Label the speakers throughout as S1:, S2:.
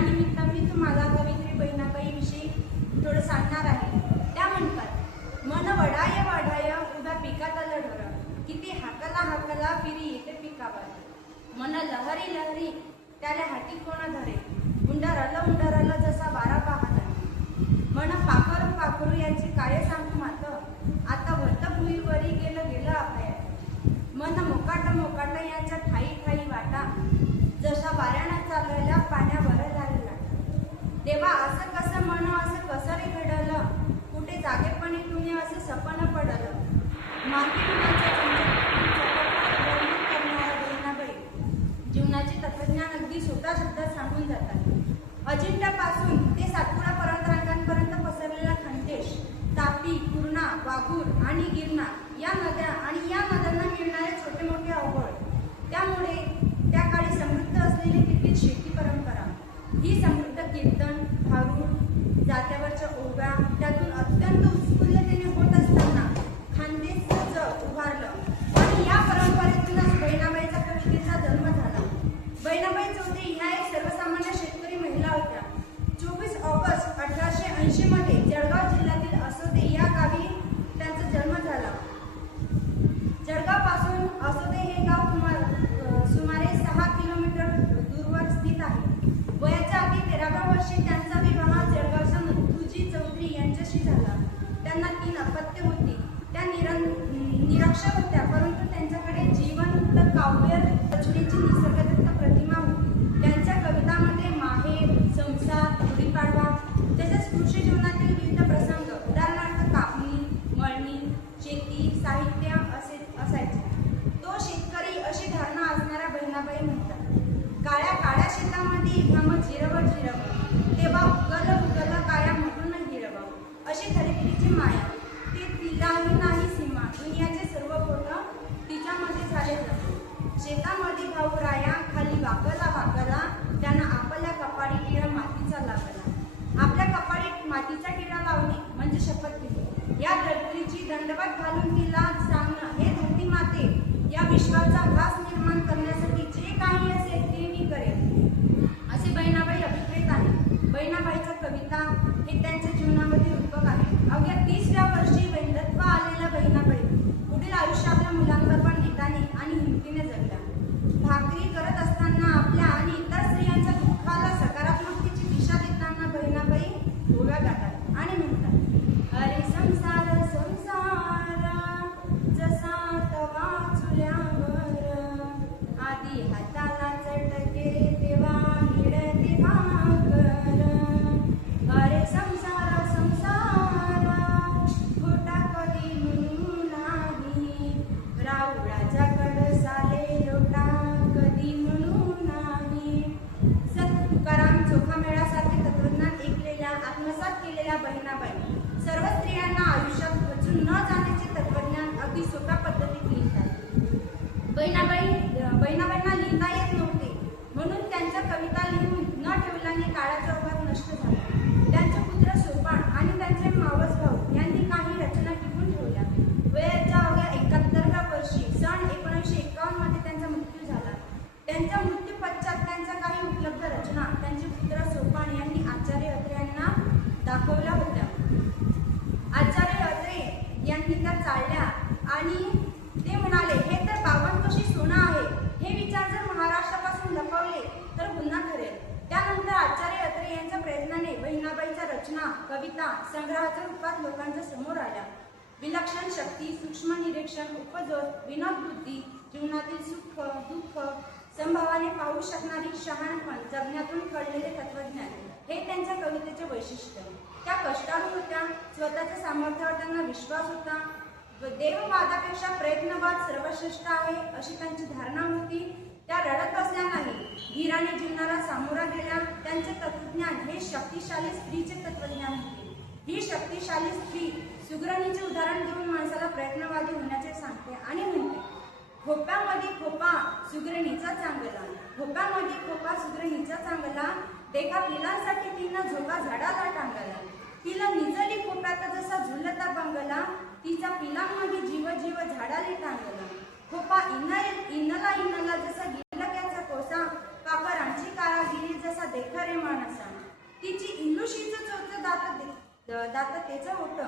S1: निमित्त मी तुम्हाला कवित्री बहिणाबाईविषयी थोडं सांगणार आहे. त्या म्हणतात मन वडाय वाढाय उभ्या पिकाचा लढवर. किती हाकला हाकला फिरी येते पिकावर. मन लहरी लहरी त्याला हाती कोण धरे? उंडरलं उंडरलं जसा वारा पाहत मन पाखरू पाखरू यांची काय सांगू अजिंठ्यापासून ते सातपुडा रंगांपर्यंत पसरलेला खंडेश तापी पूर्णा वाघूर आणि गिरणार या नद्या आणि या नद्यांना मिळणारे छोटे मोठे अवघड. त्यामुळे त्या काळी समृद्ध असलेली तिथली शेती परंपरा ही समृद्ध कीर्तन भारूड जात्यावरच्या ओव्या त्यातून अत्यंत उत्फुल्लतेने होत असताना खानदेश उभारलं आणि या परंपरेतूनच बहिणाबाईचा कवितेचा जन्म झाला बहिणाबाई चौधरी ह्या एक सर्वसामान्य शेतकरी महिला होत्या चोवीस ऑगस्ट अठराशे ऐंशी मध्ये जळगाव जिल्ह्यातील असोदे या गावी त्यांचा जन्म झाला. जळगावपासून असोदे हे गाव कुमार सुमारे सहा किलोमीटर दूरवर स्थित आहे. वयाच्या अगदी तेराव्या वर्षी त्यांचा विवाह जळगावच्या मुथुजी चौधरी यांच्याशी झाला. त्यांना तीन अपत्य होती. त्या निरं निरक्षर होत्या परंतु त्यांच्याकडे जीवन काव्य रचनेची निसर्गदत्त प्रतिमा दंडवत घालून तिला सांगणं हे धरती माते या विश्वाचा घास बहिणाबाई बहिणाबाईंना लिहिता येत नव्हते. म्हणून त्यांच्या कविता लिहून न ठेवल्याने काळाचा कविता संग्रहाच्या रूपात लोकांच्या समोर आल्या. विलक्षण शक्ती सूक्ष्म निरीक्षण उपजोत विनोद बुद्धी जीवनातील सुख दुःख संभावाने पाहू शकणारी शहाणपण जगण्यातून कळलेले तत्वज्ञान हे त्यांच्या कवितेचे वैशिष्ट्य. त्या कष्टाळू होत्या स्वतःच्या सामर्थ्यावर त्यांना विश्वास होता. देववादापेक्षा प्रयत्नवाद सर्वश्रेष्ठ आहे अशी त्यांची धारणा होती. त्या रडत असल्या नाही धीराने जीवन त्यांचे तत्वज्ञान हे शक्तिशाली स्त्रीचे तत्वज्ञान होते. ही शक्तिशाली स्त्री सुग्रणीचे उदाहरण देऊन माणसाला प्रयत्नवादी होण्याचे सांगते आणि म्हणते खोप्यामध्ये खोपा सुग्रणीचा चांगला खोप्यामध्ये खोपा सुग्रणीचा चांगला देखा पिलांसाठी तिनं झोका झाडाला टांगला. तिला निजली खोप्यात जसा झुलता बांगला तिचा पिलांमध्ये जीव जीव झाडाला टांगला. खोपा इनला इनला जसा गिलक्याचा कोसा देखा रे माणसा तिची इल्लुशीच चौथ दात दात तेच होत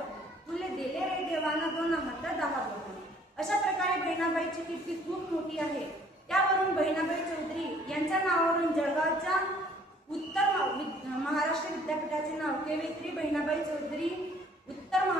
S1: तुले दिले रे देवाना दोन हात दहा बघून अशा प्रकारे बहिणाबाईची कीर्ती खूप मोठी आहे. त्यावरून बहिणाबाई चौधरी यांच्या नावावरून जळगावच्या उत्तर वि- महाराष्ट्र विद्यापीठाचे नाव केवित्री बहिणाबाई चौधरी उत्तर